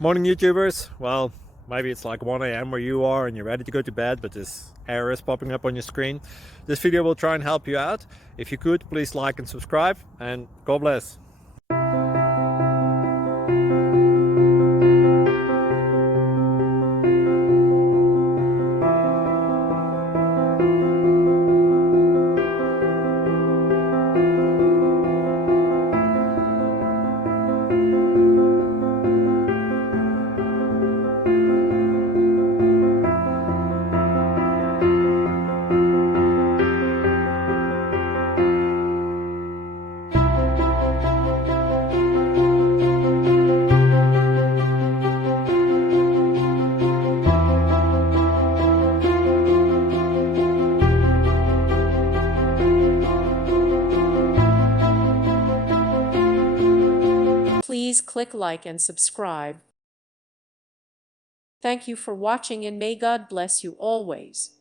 Morning YouTubers. Well, maybe it's like 1 a.m. where you are and you're ready to go to bed, but this error is popping up on your screen. This video will try and help you out. If you could, please like and subscribe, and God bless. Please click like and subscribe. Thank you for watching, and may God bless you always.